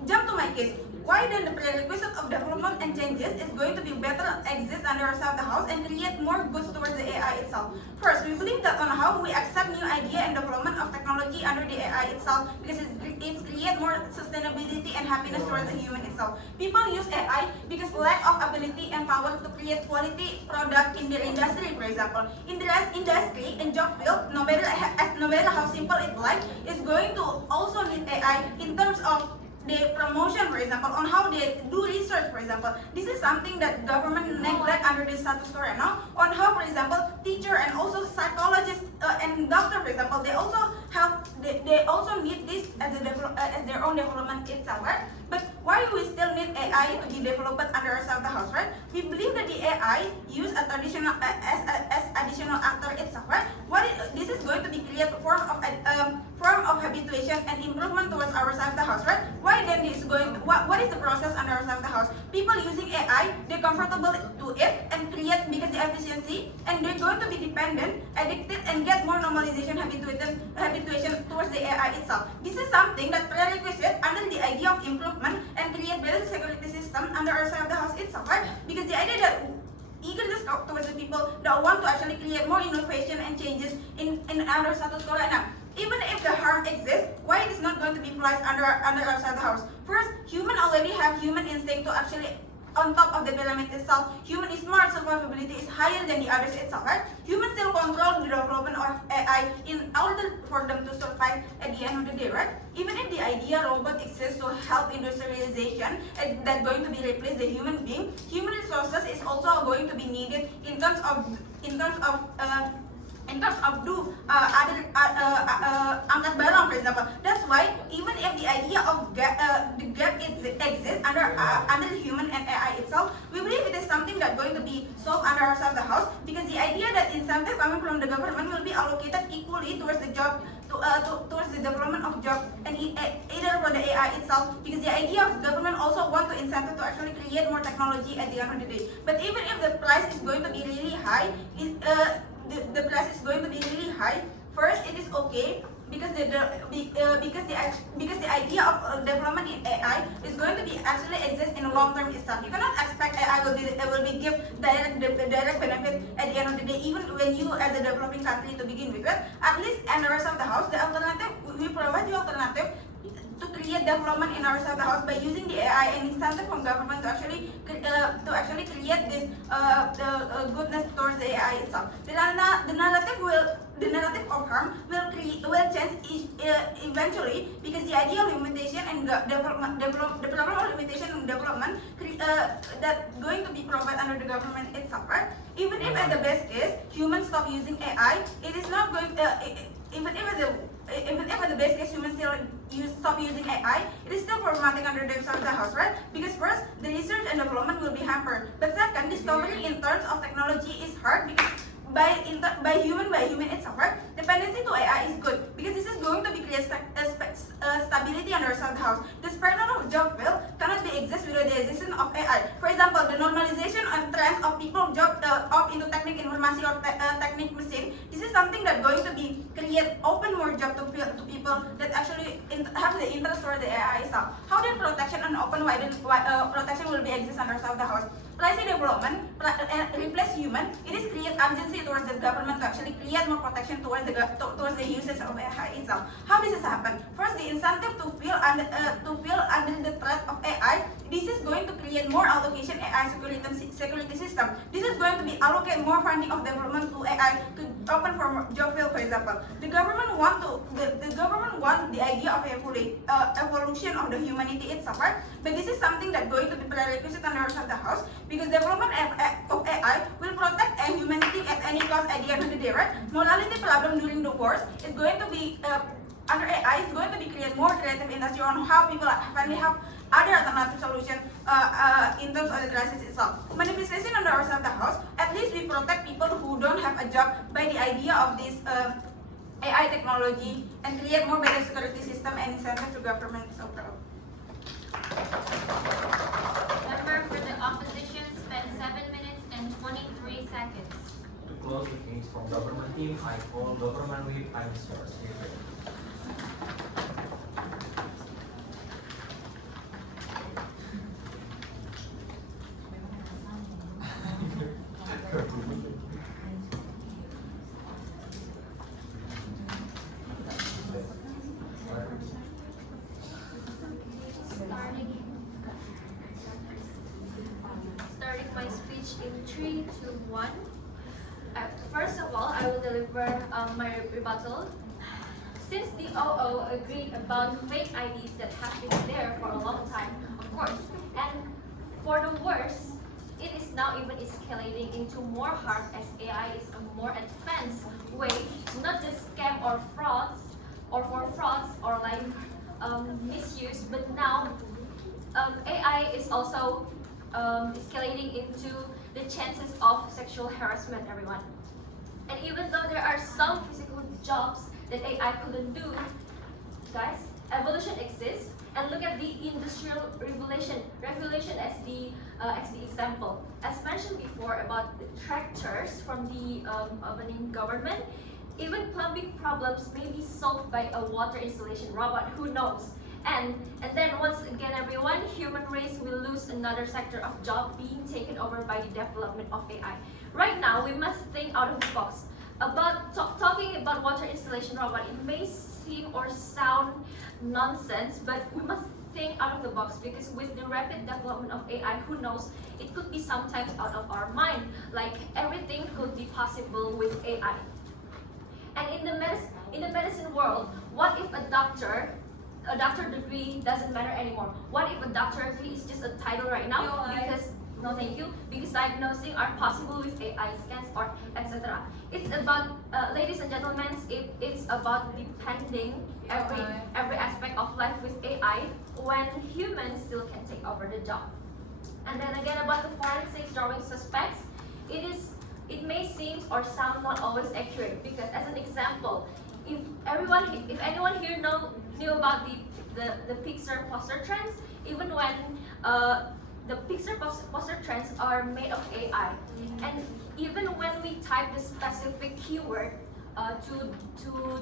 jump to my case. Why then the prerequisite of development and changes is going to be better exist under ourselves the house and create more goods towards the AI itself. First, we believe that on how we accept new idea and development of technology under the AI itself, because it create more sustainability and happiness towards the human itself. People use AI because lack of ability and power to create quality product in their industry, for example. In the industry and job field, no matter how simple it like, is going to also need AI in terms of the promotion, for example, on how they do research, for example. This is something that government neglect under the status quo right now, on how, for example, teacher and also psychologists and doctor, for example, they also need this as their own development itself, right? But why we still need AI to be developed under ourselves the house, right? We believe that the AI use a traditional as additional actor itself, right? This is going to be create a form of habituation and improvement towards ourselves the house, right? Why then this is going? What is the process under ourselves the house? People using AI, they're comfortable to it and create because the efficiency, and they're going to be dependent, addicted, and get more normalization habituation towards the AI itself. This is something that prerequisite under the idea of improvement and create better security system under ourselves the house itself, right? Because the idea that eagerness towards the people that want to actually create more innovation and changes in our status quo right now. Even if the harm exists, why it is not going to be placed under outside the house? First, human already have human instinct to actually on top of the pyramid itself. Human is smart, survivability is higher than the others itself, right? Humans still control the development of AI in order for them to survive at the end of the day, right? Even if the idea robot exists to help industrialization, that's going to be replace the human being, human resources is also going to be needed in terms of do other angkat barang, for example. That's why even if the idea of the gap exists under the human and AI itself, we believe it is something that's going to be solved under ourselves the house, because the idea that incentive coming from the government will be allocated equally towards the job towards the development of job, and either for the AI itself, because the idea of government also want to incentive to actually create more technology at the end of the day. But even if the price is going to be really high, the price is going to be really high. First, it is okay because because the idea of development in AI is going to be actually exist in a long term itself. You cannot expect AI will be give direct benefit at the end of the day, even when you as a developing country to begin with. But at least in the rest of the house, the alternative, we provide the alternative to create development in our side of the house by using the AI and incentive from government to actually create this goodness towards the AI itself. The narrative of harm will change eventually, because the idea of limitation and the program of limitation and development that going to be provided under the government itself, right? Even if at the best case humans stop using AI, it is not going even if at the best case humans still stop using AI, it is still problematic under the side of the house, right? Because first, the research and development will be hampered. But second, discovery in terms of technology is hard because by human itself, right? Dependency to AI is good because this is going to be create stability under the house. This pattern of job will cannot be exist without the existence of AI. For example, the normalization and trend of people job up into technique information or technique machine. This is something that going to be create open more job to people that actually have the interest for the AI itself. How the protection and open widen protection will be exist under the house. Policy development replace human. It is create urgency towards the government to actually create more protection towards the usage of AI itself. How this has happened? First, the incentive to feel under the threat of AI. This is going to create more allocation AI security system. This is going to be allocate more funding of development to AI to open for job field, for example. The government want the idea of evolution of the humanity itself, right? But this is something that going to be prerequisite under the house, because development of AI will protect humanity at any cost at the end of the day, right? Morality problem during the wars is going to be under AI is going to be create more creative industry on how people finally have other alternative solution in terms of the crisis itself. Manifestation under our side of the house, at least we protect people who don't have a job by the idea of this AI technology and create more better security system and incentive to government overall. Member for the opposition spent 7 minutes and 23 seconds. To close the case from government team, I call government whip and source. Starting my speech in 3, 2, 1. First of all, I will deliver my rebuttal. Since the OO agreed about fake IDs that have been there for a long time, of course, and for the worst, it is now even escalating into more harm as AI is a more advanced way, not just scam or frauds, or for frauds or like misuse, but now AI is also escalating into the chances of sexual harassment, everyone. And even though there are some physical jobs that AI couldn't do, guys, evolution exists. And look at the industrial revolution as the example. As mentioned before about the tractors from the Albanian government, even plumbing problems may be solved by a water installation robot. Who knows? And then once again, everyone, human race will lose another sector of job being taken over by the development of AI. Right now, we must think out of the box. About talking about water installation robot, it may seem or sound nonsense, but we must think out of the box, because with the rapid development of AI, who knows, it could be sometimes out of our mind. Like everything could be possible with AI. And in the medicine world, what if a doctor degree doesn't matter anymore? What if a doctor degree is just a title right now? No, thank you. Because diagnosing are possible with AI scans or etc. It's about, ladies and gentlemen, it's about depending every aspect of life with AI when humans still can take over the job. And then again about the forensics drawing suspects, it may seem or sound not always accurate, because as an example, if anyone here knew about the Pixar poster trends, even when the Pixar poster trends are made of AI, and even when we type the specific keyword to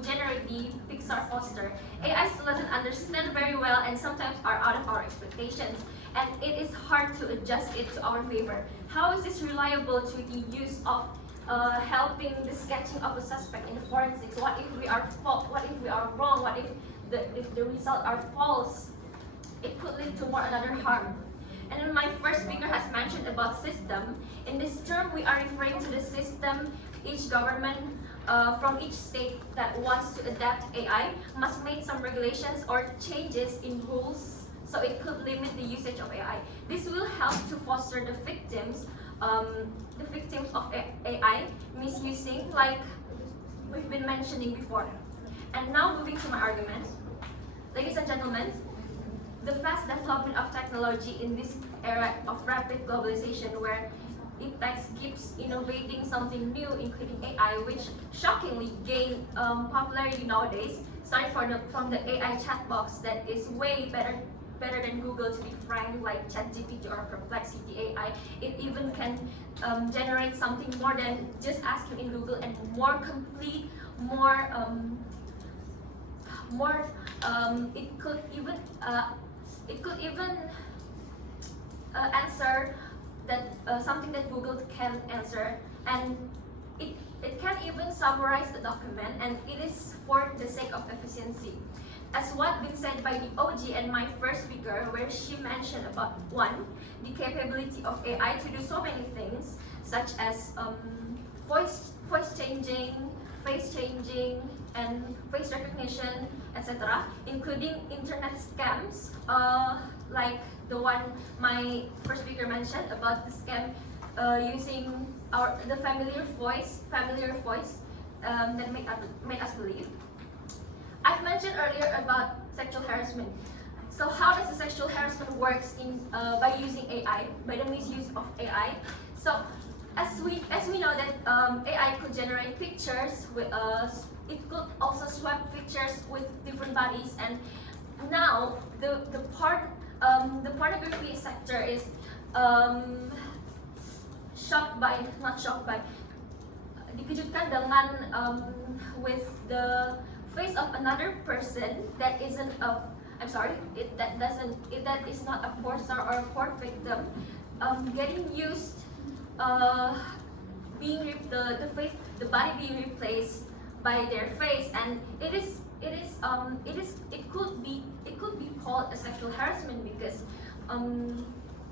generate the Pixar poster, AI still doesn't understand very well and sometimes are out of our expectations, and it is hard to adjust it to our favor. How is this reliable to the use of helping the sketching of a suspect in the forensics? What if we are what if we are wrong? What if the results are false? It could lead to another harm. And then my first speaker has mentioned about system. In this term, we are referring to the system each government from each state that wants to adapt AI must make some regulations or changes in rules so it could limit the usage of AI. This will help to foster the victims of AI misusing, like we've been mentioning before. And now moving to my arguments. Ladies and gentlemen, the fast development of technology in this era of rapid globalization where it keeps innovating something new, including AI, which shockingly gained popularity nowadays, starting from the AI chat box that is way better than Google, to be frank, like ChatGPT or Perplexity AI. It even can generate something more than just asking in Google, and more complete, it could even answer that something that Google can answer, and it can even summarize the document, and it is for the sake of efficiency. As what been said by the OG and my first speaker, where she mentioned about one, the capability of AI to do so many things, such as voice changing, face changing, and face recognition, etc., including internet scams, like the one my first speaker mentioned about the scam using the familiar voice that made us believe. I've mentioned earlier about sexual harassment. So how does the sexual harassment works by using AI, by the misuse of AI? So as we know that AI could generate pictures with it could also swap pictures with different bodies, and now the pornography sector is dikejutkan dengan with the face of another person that isn't that is not a porn star or a porn victim getting used, the body being replaced by their face, and it could be called a sexual harassment because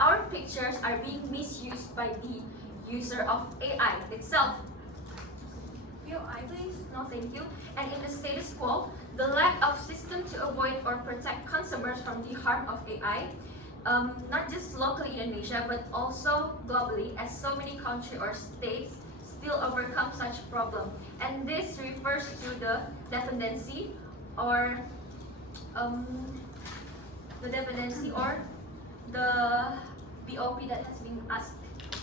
our pictures are being misused by the user of AI itself. Please? No, thank you. And in the status quo, the lack of system to avoid or protect consumers from the harm of AI, not just locally in Indonesia, but also globally, as so many countries or states still overcome such problem. And this refers to the dependency or the BOP that has been asked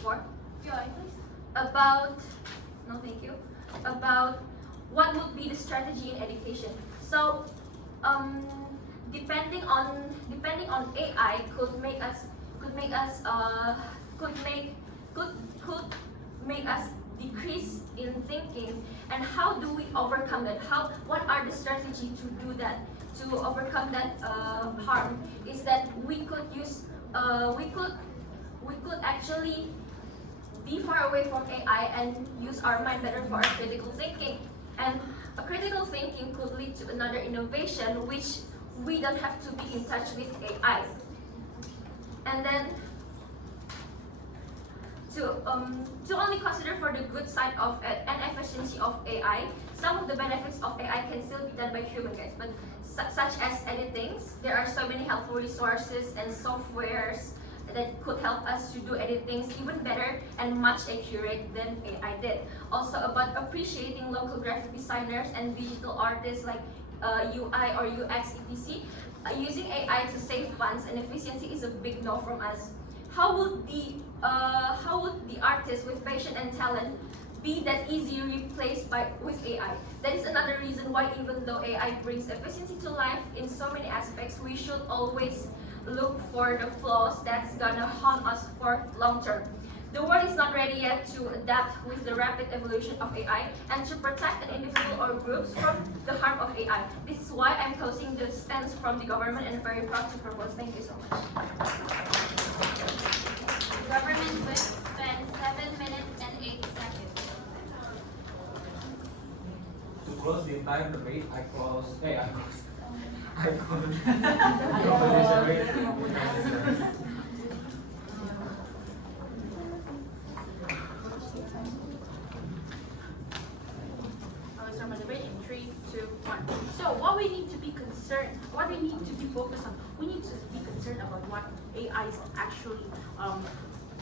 for. Please. About what would be the strategy in education. So depending on AI could make us decrease in thinking, and how do we overcome that? What are the strategy to do that, to overcome that harm? Is that we could actually be far away from AI and use our mind better for our critical thinking. And a critical thinking could lead to another innovation, which we don't have to be in touch with AI. And then to only consider for the good side of it and efficiency of AI, some of the benefits of AI can still be done by human guys, but such as editings, there are so many helpful resources and softwares that could help us to do editings even better and much accurate than AI did. Also about appreciating local graphic designers and digital artists like UI or UX etc. Using AI to save funds and efficiency is a big no from us. How would the artist with passion and talent be that easy replaced with AI? That is another reason why, even though AI brings efficiency to life in so many aspects, we should always look for the flaws that's gonna harm us for long term. The world is not ready yet to adapt with the rapid evolution of AI and to protect an individual or groups from the harm of AI. This is why I'm posing the stance from the government and very proud to propose. Thank you so much. Government will spend 7 minutes and 8 seconds. To close the entire debate, I close opposition with I will start my debate in 3, 2, 1. So what we need to be concerned, what we need to be focused on, we need to be concerned about what AI is actually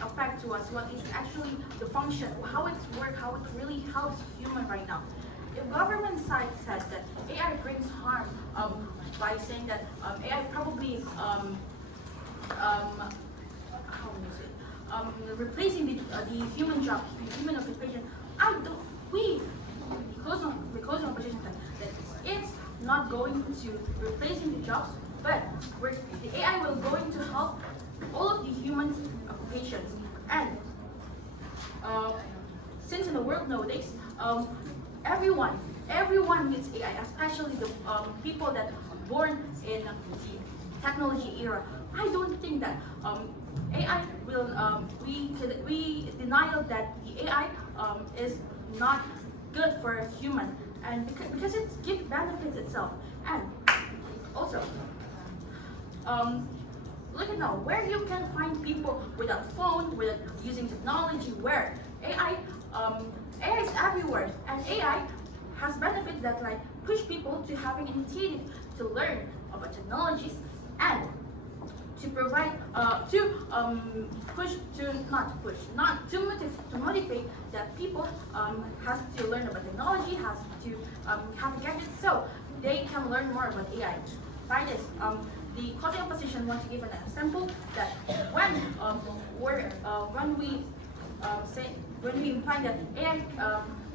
affect to us, what is actually the function, how it works, how it really helps human right now. If government side said that AI brings harm by saying that AI probably how do you say, replacing the human job, the human occupation, the closing opposition said that it's not going to replacing the jobs, but the AI will going to help all of the human occupations. And since in the world nowadays, everyone needs AI, especially the people that are born in the technology era. I don't think that AI will, we denial that the AI is not good for a human, and because it gives benefits itself. And also, look at now, where you can find people without phone, without using technology, where AI is everywhere, and AI has benefits that like push people to having initiative to learn about technologies and to provide to motivate that people has to learn about technology, has to have gadgets so they can learn more about AI. By this, the closing opposition want to give an example that when we imply that AI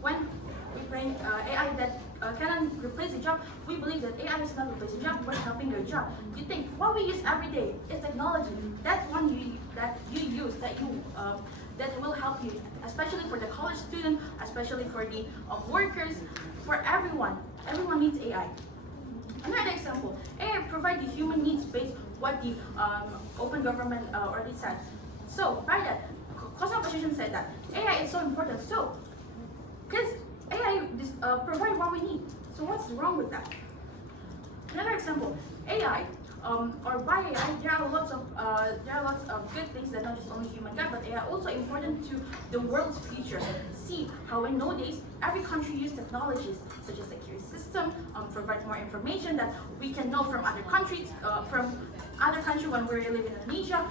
when we bring AI that cannot replace the job, we believe that AI is not replacing job, but helping your job. You think what we use every day is technology. That's one that you use that will help you, especially for the college student, especially for the workers, for everyone. Everyone needs AI. Another example, AI provide the human needs based what the open government already said. So by that, closing opposition said that AI is so important. So, because AI provide what we need. So what's wrong with that? Another example, AI or by AI, there are lots of good things that not just only human got, but AI also important to the world's future. See how in nowadays every country use technologies such as security system, provides more information that we can know from other countries, when we live in Indonesia.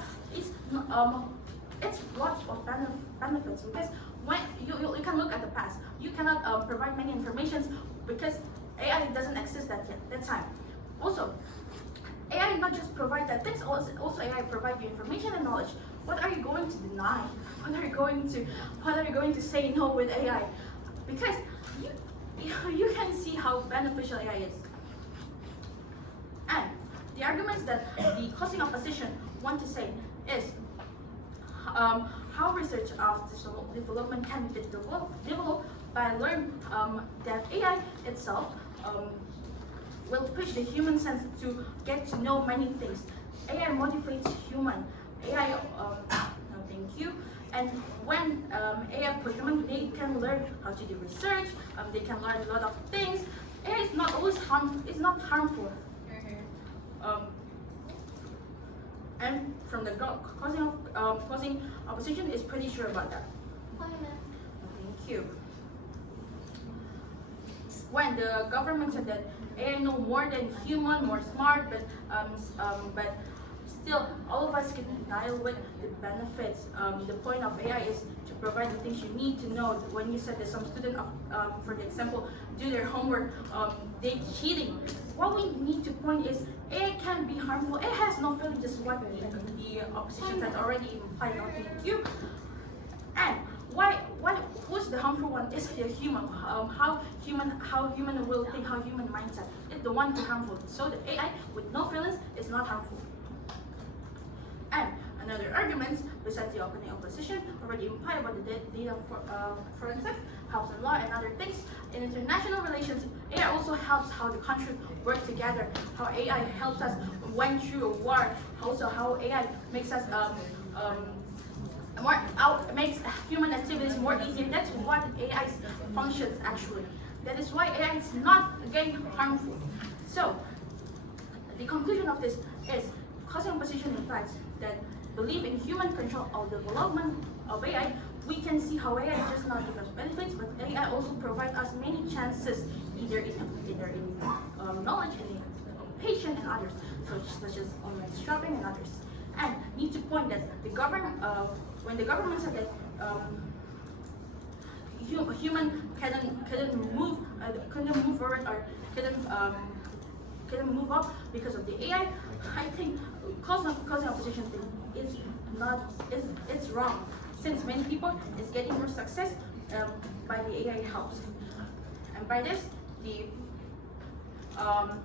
It's lots of benefits because when you can look at the past, you cannot provide many informations because AI doesn't exist that time. Also, AI not just provide that things, also AI provide you information and knowledge. What are you going to deny? What are you going to say no with AI? Because you can see how beneficial AI is. And the arguments that the closing opposition want to say is how research of development can be developed by learning that AI itself will push the human sense to get to know many things. AI motivates human. AI, no thank you. And when AI for human, they can learn how to do research. They can learn a lot of things. AI is not always it's not harmful. And from the closing opposition is pretty sure about that. Thank you. When the government said that AI know more than human, more smart, but still all of us can deal with the benefits. The point of AI is to provide the things you need to know. When you said that some student, for the example, do their homework, they cheating. What we need to point is AI can be harmful. AI has no feeling, just what the opposition has already implied. No, thank you. And who's the harmful one is the human. How human will think, how human mindset is the one who harmful. So the AI with no feelings is not harmful. And another argument, besides the opening opposition, already implied about the data forensics, helps in law and other things. In international relations, AI also helps how the countries work together, how AI helps us went through a war, also how AI makes us makes human activities more easy. That's what AI's functions actually. That is why AI is not again harmful. So the conclusion of this is causing opposition implies that believe in human control of the development of AI. We can see how AI does not give us benefits, but AI also provides us many chances, either in knowledge, in patience, and others, such as online shopping and others. And need to point that the government, when the government said that human couldn't move forward or couldn't move up because of the AI, I think causing opposition thing is wrong. Since many people is getting more success by the AI helps, and by this the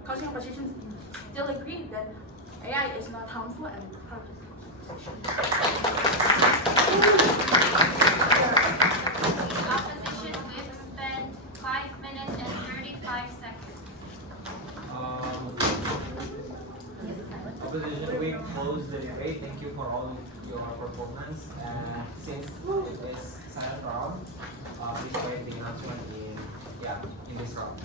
causing opposition still agree that AI is not harmful and harmful. The opposition whip spent 5 minutes and 35 seconds. Opposition, we close the debate. Thank you for all your performance. And since it is silent round, please wait the announcement in this round.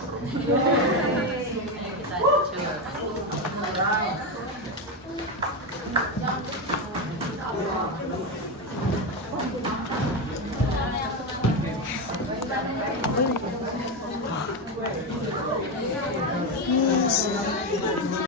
Yes.